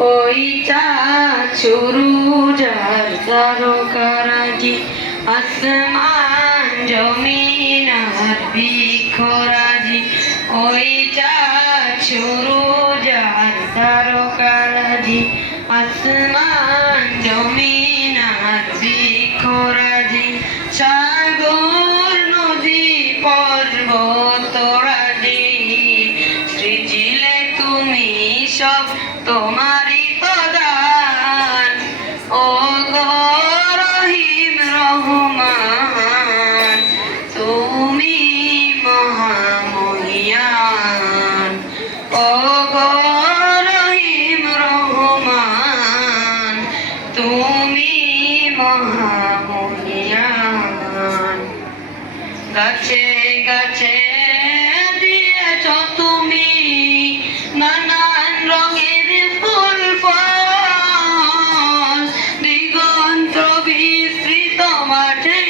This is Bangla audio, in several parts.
ওই চাঁদ শুরু যার তারকারাজি আসমান জমিন আর বৃক্ষরাজি ওই চাঁদ শুরু যার তারকারাজি আসমান জমিন আর বৃক্ষরাজি সাগর, নদী পর্বতরাজি সৃজিলে তুমি সব তোমারই মহামহিয়ান গাছে গাছে দিয়েছ তুমি নানান রঙের ফুল, ফল। দিগন্ত বিস্তৃত মাঠে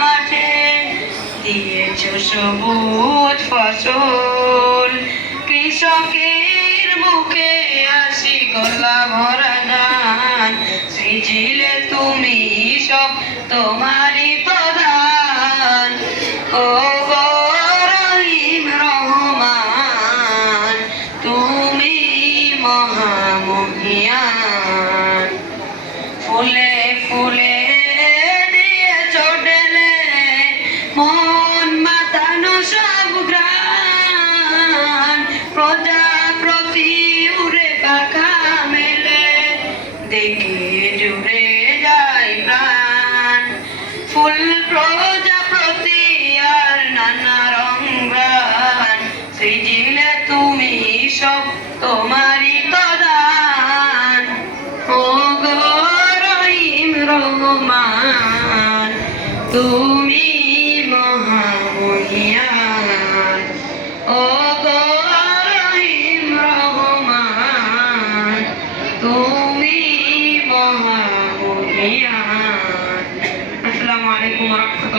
মাঠে দিয়েছ সবুজ ফসল। কৃষকের মুখে আসি গলা ভরা সৃজিলে তুমি সব তোমারই প্রধান। ও রহিম রহমান, তুমি মহামহিয়ান। ফুলে ফুলে দিয়ে মন দেখে জুড়ে যায় প্রাণ। ফুল প্রজাপ্রতি আর নানা রং সৃজিলে তুমি সব তোমারই প্রদান ও রহিম রহমান, তুমি মহামহিয়ান अलैकुम